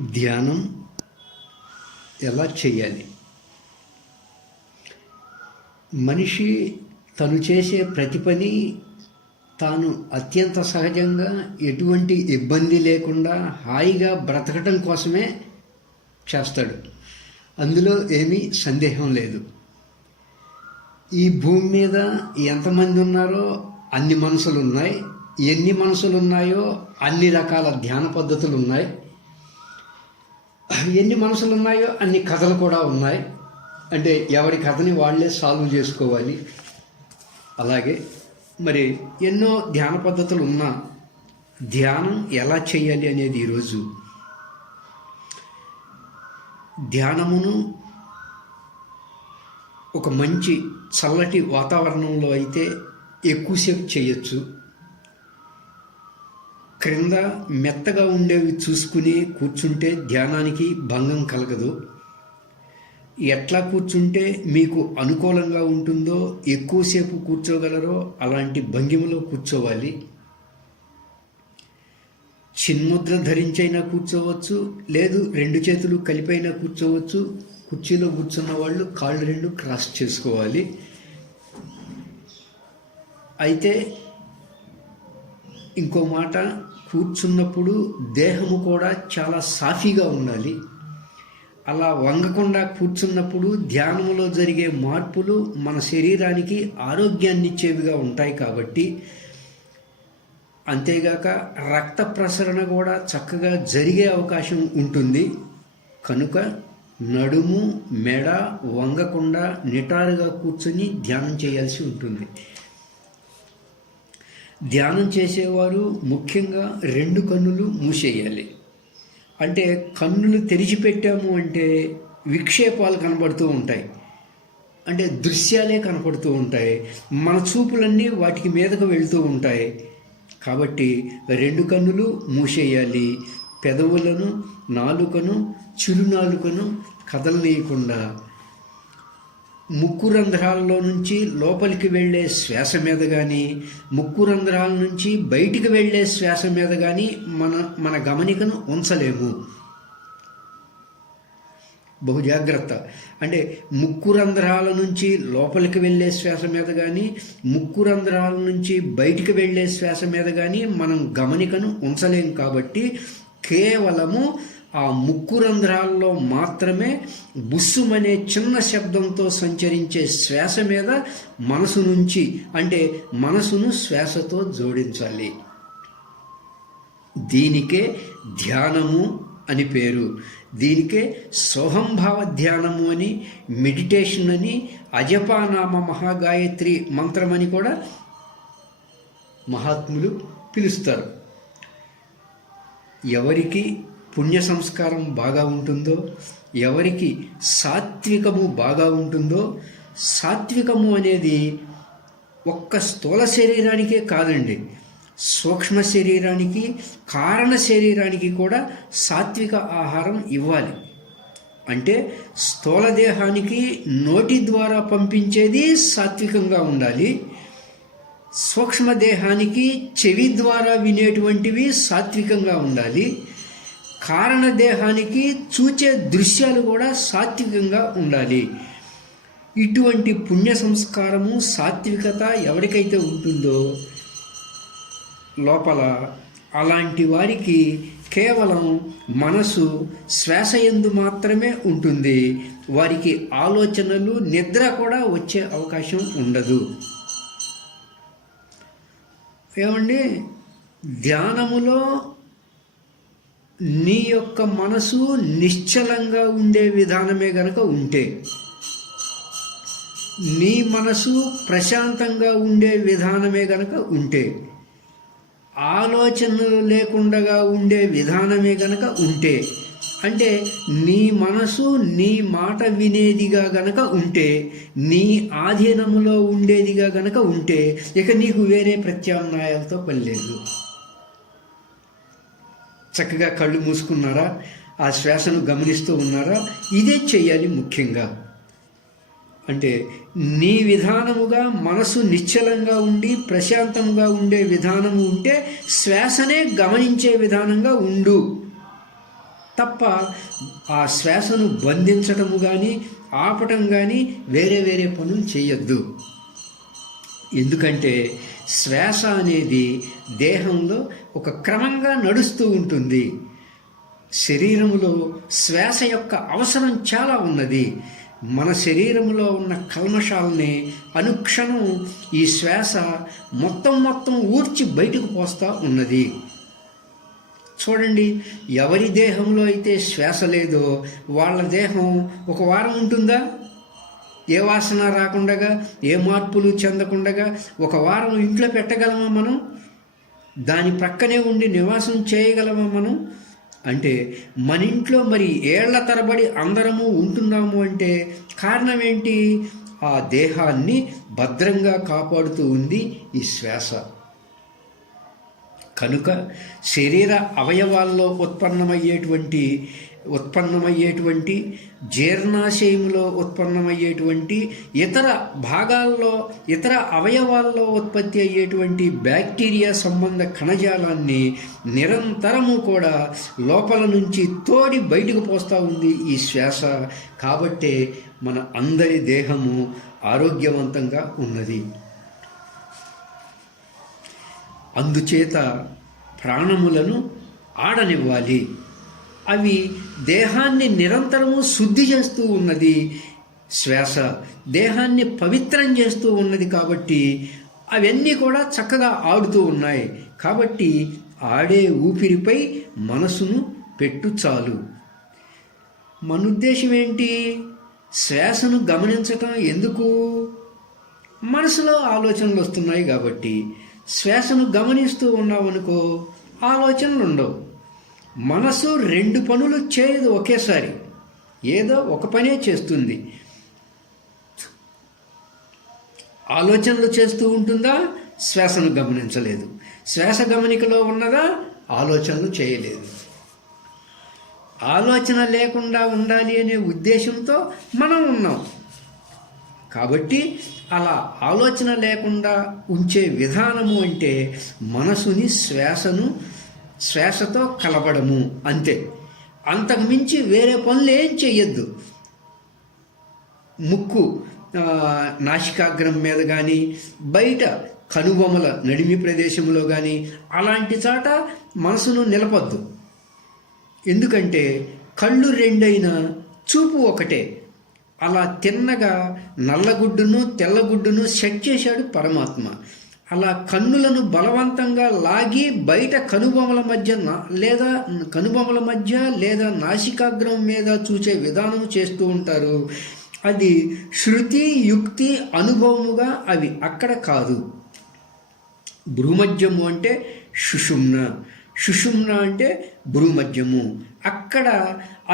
ధ్యానం ఎలా చేయాలి? మనిషి తను చేసే ప్రతి పని తాను అత్యంత సహజంగా ఎటువంటి ఇబ్బంది లేకుండా హాయిగా బ్రతకటం కోసమే చేస్తాడు. అందులో ఏమీ సందేహం లేదు. ఈ భూమి మీద ఎంతమంది ఉన్నారో అన్ని మనసులు ఉన్నాయి. ఎన్ని మనసులు ఉన్నాయో అన్ని రకాల ధ్యాన పద్ధతులు ఉన్నాయి. ఎన్ని మనసులు ఉన్నాయో అన్ని కథలు కూడా ఉన్నాయి. అంటే ఎవరి కథని వాళ్ళే సాల్వ్ చేసుకోవాలి. అలాగే మరి ఎన్నో ధ్యాన పద్ధతులు ఉన్నా ధ్యానం ఎలా చేయాలి అనేది ఈరోజు ధ్యానమును ఒక మంచి చల్లటి వాతావరణంలో అయితే ఎక్కువసేపు చేయొచ్చు. క్రింద మెత్తగా ఉండేవి చూసుకుని కూర్చుంటే ధ్యానానికి భంగం కలగదు. ఎట్లా కూర్చుంటే మీకు అనుకూలంగా ఉంటుందో, ఎక్కువసేపు కూర్చోగలరో అలాంటి భంగిమలో కూర్చోవాలి. చిన్ముద్ర ధరించైనా కూర్చోవచ్చు, లేదు రెండు చేతులు కలిపైనా కూర్చోవచ్చు. కుర్చీలో కూర్చున్న వాళ్ళు కాళ్ళు రెండు క్రాస్ చేసుకోవాలి. అయితే ఇంకో మాట, కూర్చున్నప్పుడు దేహము కూడా చాలా సాఫీగా ఉండాలి. అలా వంగకుండా కూర్చున్నప్పుడు ధ్యానంలో జరిగే మార్పులు మన శరీరానికి ఆరోగ్యాన్ని ఇచ్చేవిగా ఉంటాయి. కాబట్టి అంతేగాక రక్త ప్రసరణ కూడా చక్కగా జరిగే అవకాశం ఉంటుంది. కనుక నడుము మెడ వంగకుండా నిటారుగా కూర్చొని ధ్యానం చేయాల్సి ఉంటుంది. ధ్యానం చేసేవారు ముఖ్యంగా రెండు కన్నులు మూసేయాలి. అంటే కన్నులు తెరిచిపెట్టాము అంటే విక్షేపాలు కనబడుతూ ఉంటాయి. అంటే దృశ్యాలే కనపడుతూ ఉంటాయి. మన చూపులన్నీ వాటికి మీదకు వెళ్తూ ఉంటాయి. కాబట్టి రెండు కన్నులు మూసేయాలి. పెదవులను, నాలుకను, చిరునాలుకను కదలనీయకుండా ముక్కు రంధ్రాల్లో నుంచి లోపలికి వెళ్ళే శ్వాస మీద కానీ, ముక్కు రంధ్రాల నుంచి బయటికి వెళ్ళే శ్వాస మీద కానీ మన గమనికను ఉంచలేము. బహు జాగ్రత్త. అంటే ముక్కు రంధ్రాల నుంచి లోపలికి వెళ్ళే శ్వాస మీద కానీ, ముక్కు రంధ్రాల నుంచి బయటికి వెళ్ళే శ్వాస మీద కానీ మనం గమనికను ఉంచలేము. కాబట్టి కేవలము ఆ ముక్కు రంధ్రాల్లో మాత్రమే బుస్సుమనే చిన్న శబ్దంతో సంచరించే శ్వాస మీద మనసు నుంచి, అంటే మనసును శ్వాసతో జోడించాలి. దీనికే ధ్యానము అని పేరు. దీనికే సోహంభావ ధ్యానము అని, మెడిటేషన్ అని, అజపానామ మహాగాయత్రి మంత్రమని కూడా మహాత్ములు పిలుస్తారు. ఎవరికి పుణ్య సంస్కారం బాగా ఉంటుందో, ఎవరికి సాత్వికము బాగా ఉంటుందో, సాత్వికము అనేది ఒక్క స్థూల శరీరానికే కాదండి, సూక్ష్మ శరీరానికి, కారణ శరీరానికి కూడా సాత్విక ఆహారం ఇవ్వాలి. అంటే స్థూల దేహానికి నోటి ద్వారా పంపించేది సాత్వికంగా ఉండాలి. సూక్ష్మ దేహానికి చెవి ద్వారా వినేటువంటివి సాత్వికంగా ఉండాలి. కారణ దేహానికి చూచే దృశ్యాలు కూడా సాత్వికంగా ఉండాలి. ఇటువంటి పుణ్య సంస్కారము, సాత్వికత ఎవరికైతే ఉంటుందో లోపల, అలాంటి వారికి కేవలం మనసు శ్వాస యందు మాత్రమే ఉంటుంది. వారికి ఆలోచనలు, నిద్ర కూడా వచ్చే అవకాశం ఉండదు. ఏమండి, ధ్యానములో నీ యొక్క మనసు నిశ్చలంగా ఉండే విధానమే గనక ఉంటే, నీ మనసు ప్రశాంతంగా ఉండే విధానమే గనక ఉంటే, ఆలోచనలు లేకుండా ఉండే విధానమే గనక ఉంటే, అంటే నీ మనసు నీ మాట వినేదిగా గనక ఉంటే, నీ ఆధీనములో ఉండేదిగా గనక ఉంటే, ఇక నీకు వేరే ప్రత్యామ్నాయాలతో పని లేదు. చక్కగా కళ్ళు మూసుకున్నారా, ఆ శ్వాసను గమనిస్తూ ఉన్నారా, ఇదే చెయ్యాలి ముఖ్యంగా. అంటే నీ విధానముగా మనసు నిశ్చలంగా ఉండి ప్రశాంతంగా ఉండే విధానము ఉంటే శ్వాసనే గమనించే విధానంగా ఉండు. తప్ప ఆ శ్వాసను బంధించటము కానీ ఆపటం కానీ వేరే వేరే పనులు చేయొద్దు. ఎందుకంటే శ్వాస అనేది దేహంలో ఒక క్రమంగా నడుస్తూ ఉంటుంది. శరీరంలో శ్వాస యొక్క అవసరం చాలా ఉన్నది. మన శరీరంలో ఉన్న కల్మషాలని అనుక్షణం ఈ శ్వాస మొత్తం ఊడ్చి బయటకు పోస్తూ ఉన్నది. చూడండి, ఎవరి దేహంలో అయితే శ్వాస లేదో వాళ్ళ దేహం ఒక వారం ఉంటుందా? ఏ వాసన రాకుండగా, ఏ మార్పులు చెందకుండగా ఒక వారం ఇంట్లో పెట్టగలమా మనం? దాని ప్రక్కనే ఉండి నివాసం చేయగలమా మనం? అంటే మన ఇంట్లో మరి ఏళ్ల తరబడి అందరము ఉంటున్నాము అంటే కారణం ఏంటి? ఆ దేహాన్ని భద్రంగా కాపాడుతూ ఉంది ఈ శ్వాస. కనుక శరీర అవయవాల్లో ఉత్పన్నమయ్యేటువంటి జీర్ణాశయంలో ఉత్పన్నమయ్యేటువంటి ఇతర భాగాల్లో, ఇతర అవయవాల్లో ఉత్పత్తి అయ్యేటువంటి బ్యాక్టీరియా సంబంధ కణజాలాన్ని నిరంతరము కూడా లోపల నుంచి తోడి బయటకు పోస్తూ ఉంది ఈ శ్వాస. కాబట్టే మన అందరి దేహము ఆరోగ్యవంతంగా ఉన్నది. అందుచేత ప్రాణములను ఆడనివ్వాలి. అవి దేహాన్ని నిరంతరము శుద్ధి చేస్తూ ఉన్నది శ్వాస, దేహాన్ని పవిత్రం చేస్తూ ఉన్నది. కాబట్టి అవన్నీ కూడా చక్కగా ఆడుతూ ఉన్నాయి. కాబట్టి ఆడే ఊపిరిపై మనసును పెట్టు చాలు. మన ఉద్దేశం ఏంటి? శ్వాసను గమనించటం ఎందుకు? మనసులో ఆలోచనలు వస్తున్నాయి కాబట్టి. శ్వాసను గమనిస్తూ ఉన్నావనుకో ఆలోచనలు ఉండవు. మనసు 2 పనులు చేయదు ఒకేసారి, ఏదో ఒక పనే చేస్తుంది. ఆలోచనలు చేస్తూ ఉంటుందా? శ్వాసను గమనించలేదు. శ్వాస గమనికలో ఉన్నదా? ఆలోచనలు చేయలేదు. ఆలోచన లేకుండా ఉండాలి అనే ఉద్దేశంతో మనం ఉన్నాం. కాబట్టి అలా ఆలోచన లేకుండా ఉంచే విధానము అంటే మనసుని శ్వాసతో కలపడము అంతే. అంతకు మించి వేరే పనులు ఏం చెయ్యొద్దు. ముక్కు నాసికాగ్రం మీద కానీ, బయట కనుబొమల నడిమి ప్రదేశంలో కానీ అలాంటి చోట మనసును నిలపొద్దు. ఎందుకంటే కళ్ళు 2 అయినా చూపు ఒకటే. అలా తిన్నగా నల్లగుడ్డును తెల్లగుడ్డును సెట్ చేశాడు పరమాత్మ. అలా కన్నులను బలవంతంగా లాగి బయట కనుబొమల మధ్య లేదా నాసికాగ్రం మీద చూసే విధానం చేస్తూ ఉంటారు. అది శృతి యుక్తి అనుభవముగా అవి అక్కడ కాదు. భ్రూమధ్యము అంటే సుషుమ్న అంటే భ్రూమధ్యము. అక్కడ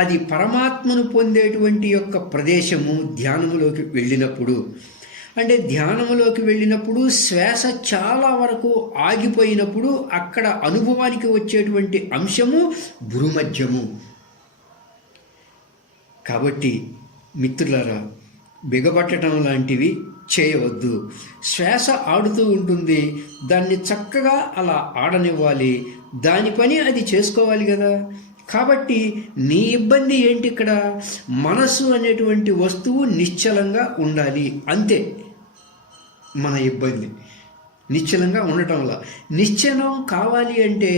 అది పరమాత్మను పొందేటువంటి యొక్క ప్రదేశము. ధ్యానములోకి వెళ్ళినప్పుడు అంటే ధ్యానములోకి వెళ్ళినప్పుడు శ్వాస చాలా వరకు ఆగిపోయినప్పుడు అక్కడ అనుభవానికి వచ్చేటువంటి అంశము భ్రూమధ్యము. కాబట్టి మిత్రులారా, బిగబట్టడం లాంటివి చేయవద్దు. శ్వాస ఆడుతూ ఉంటుంది, దాన్ని చక్కగా అలా ఆడనివ్వాలి. దాని పని అది చేసుకోవాలి కదా. కాబట్టి నీ ఇబ్బంది ఏంటి? ఇక్కడ మనసు అనేటువంటి వస్తువు నిశ్చలంగా ఉండాలి, అంతే మన ఇబ్బంది. నిశ్చలంగా ఉండటం వల్ల నిశ్చలం కావాలి అంటే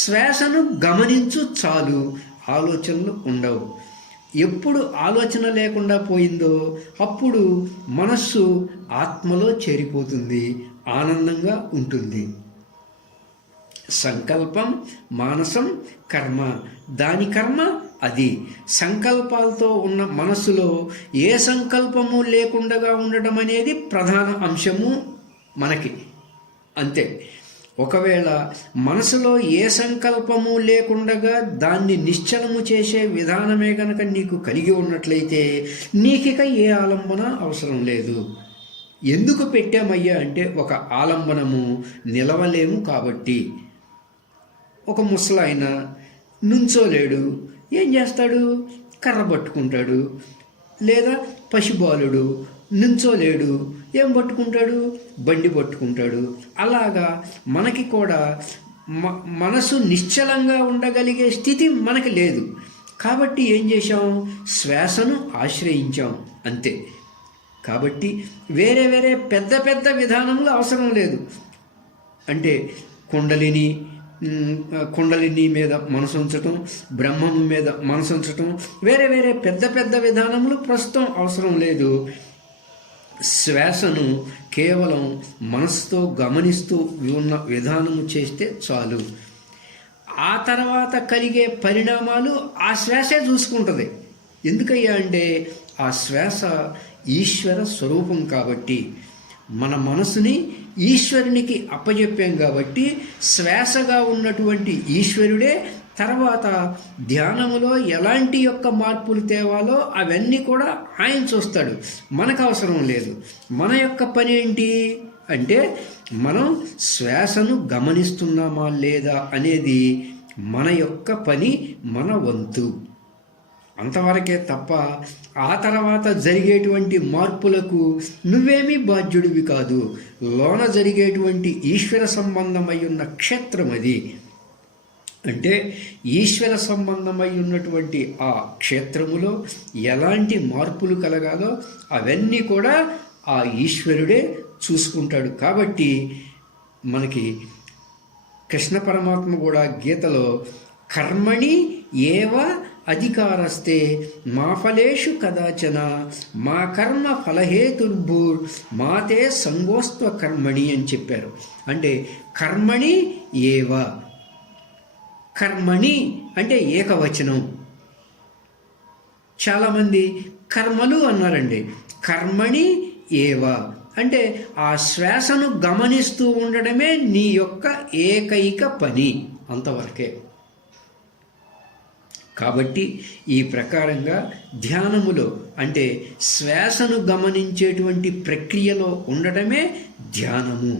శ్వాసను గమనించు చాలు, ఆలోచనలు ఉండవు. ఎప్పుడు ఆలోచన లేకుండా పోయిందో అప్పుడు మనస్సు ఆత్మలో చేరిపోతుంది, ఆనందంగా ఉంటుంది. సంకల్పం మానసం కర్మ, దాని కర్మ అది. సంకల్పాలతో ఉన్న మనసులో ఏ సంకల్పము లేకుండా ఉండడం అనేది ప్రధాన అంశము మనకి, అంతే. ఒకవేళ మనసులో ఏ సంకల్పము లేకుండగా దాన్ని నిశ్చలము చేసే విధానమే కనుక నీకు కలిగి ఉన్నట్లయితే నీకిక ఏ ఆలంబన అవసరం లేదు. ఎందుకు పెట్టామయ్యా అంటే ఒక ఆలంబనము నిలవలేము కాబట్టి. ఒక ముసలాయన నుంచోలేడు, ఏం చేస్తాడు? కర్ర పట్టుకుంటాడు. లేదా పసిబాలుడు నుంచోలేడు, ఏం పట్టుకుంటాడు? బండి పట్టుకుంటాడు. అలాగా మనకి కూడా మనసు నిశ్చలంగా ఉండగలిగే స్థితి మనకి లేదు. కాబట్టి ఏం చేశాం? శ్వాసను ఆశ్రయించాం అంతే. కాబట్టి వేరే వేరే పెద్ద పెద్ద విధానములు అవసరం లేదు. అంటే కుండలిని మీద మనసు ఉంచటం, బ్రహ్మము మీద మనసు ఉంచటం, వేరే వేరే పెద్ద పెద్ద విధానములు ప్రస్తుతం అవసరం లేదు. శ్వాసను కేవలం మనసుతో గమనిస్తూ ఉన్న విధానము చేస్తే చాలు. ఆ తర్వాత కలిగే పరిణామాలు ఆ శ్వాసే చూసుకుంటుంది. ఎందుకయ్యా అంటే ఆ శ్వాస ఈశ్వర స్వరూపం కాబట్టి, మన మనసుని ఈశ్వరునికి అప్పజెప్పాం కాబట్టి శ్వాసగా ఉన్నటువంటి ఈశ్వరుడే తర్వాత ధ్యానములో ఎలాంటి యొక్క మార్పులు తేవాలో అవన్నీ కూడా ఆయన చూస్తాడు, మనకు అవసరం లేదు. మన యొక్క పని ఏంటి అంటే మనం శ్వాసను గమనిస్తున్నామా లేదా అనేది మన యొక్క పని, మన వంతు. అంతవరకే తప్ప ఆ తర్వాత జరిగేటువంటి మార్పులకు నువ్వేమీ బాధ్యుడివి కాదు. లోన జరిగేటువంటి ఈశ్వర సంబంధమై ఉన్న క్షేత్రం అది. అంటే ఈశ్వర సంబంధమై ఉన్నటువంటి ఆ క్షేత్రములో ఎలాంటి మార్పులు కలగాలో అవన్నీ కూడా ఆ ఈశ్వరుడే చూసుకుంటాడు. కాబట్టి మనకి కృష్ణ పరమాత్మ కూడా గీతలో కర్మణి ఏవ అధికారస్తే మా ఫలేషు కదాచన మా కర్మ ఫలహేతుర్భూర్ మాతే సంగోస్త్వ కర్మణి అని చెప్పారు. అంటే కర్మణి ఏవ, కర్మణి అంటే ఏకవచనం. చాలామంది కర్మలు అన్నారండి. కర్మణి ఏవ అంటే ఆ శ్వాసను గమనిస్తూ ఉండడమే నీ యొక్క ఏకైక పని, అంతవరకే. కాబట్టి ఈ ప్రకారంగా ధ్యానములో అంటే శ్వాసను గమనించేటువంటి ప్రక్రియలో ఉండడమే ధ్యానము.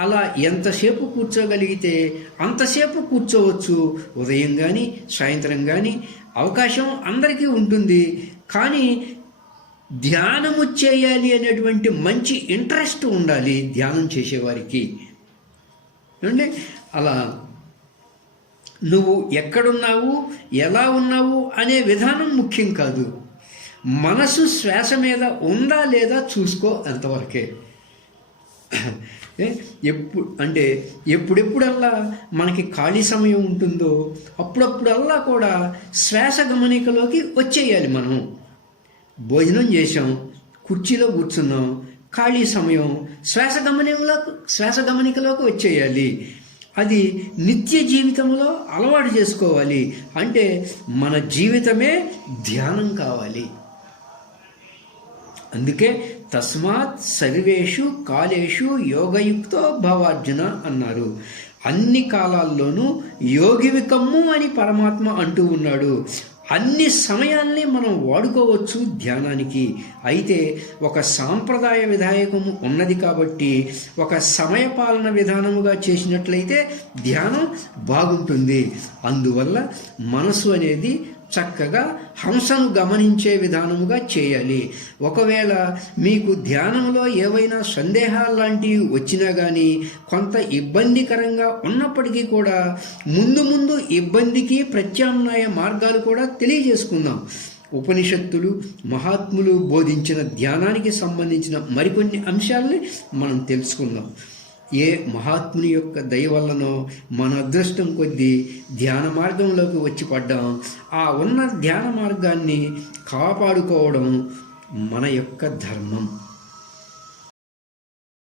అలా ఎంతసేపు కూర్చోగలిగితే అంతసేపు కూర్చోవచ్చు. ఉదయం కానీ సాయంత్రం కానీ అవకాశం అందరికీ ఉంటుంది. కానీ ధ్యానము చేయాలి అనేటువంటి మంచి ఇంట్రెస్ట్ ఉండాలి ధ్యానం చేసేవారికి. అంటే అలా నువ్వు ఎక్కడున్నావు, ఎలా ఉన్నావు అనే విధానం ముఖ్యం కాదు. మనసు శ్వాస మీద ఉందా లేదా చూసుకో, అంతవరకే. ఎప్పుడెప్పుడల్లా మనకి ఖాళీ సమయం ఉంటుందో అప్పుడప్పుడల్లా కూడా శ్వాస గమనికలోకి వచ్చేయాలి. మనం భోజనం చేసాం, కుర్చీలో కూర్చున్నాం, ఖాళీ సమయం శ్వాస గమనికలోకి వచ్చేయాలి. అది నిత్య జీవితంలో అలవాటు చేసుకోవాలి. అంటే మన జీవితమే ధ్యానం కావాలి. అందుకే తస్మాత్ సర్వేషు కాలేషు యోగయుక్తో భవార్జున అన్నారు. అన్ని కాలాల్లోనూ యోగివి కమ్ము అని పరమాత్మ అంటూ ఉన్నాడు. అన్ని సమయాల్ని మనం వాడుకోవచ్చు ధ్యానానికి. అయితే ఒక సాంప్రదాయ విధాయకము ఉన్నది కాబట్టి ఒక సమయపాలన విధానముగా చేసినట్లయితే ధ్యానం బాగుంటుంది. అందువల్ల మనసు అనేది చక్కగా హంసను గమనించే విధానముగా చేయాలి. ఒకవేళ మీకు ధ్యానంలో ఏవైనా సందేహాలు లాంటివి వచ్చినా కానీ కొంత ఇబ్బందికరంగా ఉన్నప్పటికీ కూడా ముందు ఇబ్బందికి ప్రత్యామ్నాయ మార్గాలు కూడా తెలియజేసుకుందాం. ఉపనిషత్తులు మహాత్ములు బోధించిన ధ్యానానికి సంబంధించిన మరికొన్ని అంశాలని మనం తెలుసుకుందాం. ఏ మహాత్ముని యొక్క దయ వల్లనో మన అదృష్టం కొద్దీ ధ్యాన మార్గంలోకి వచ్చి పడ్డాం. ఆ ఉన్న ధ్యాన మార్గాన్ని కాపాడుకోవడం మన యొక్క ధర్మం.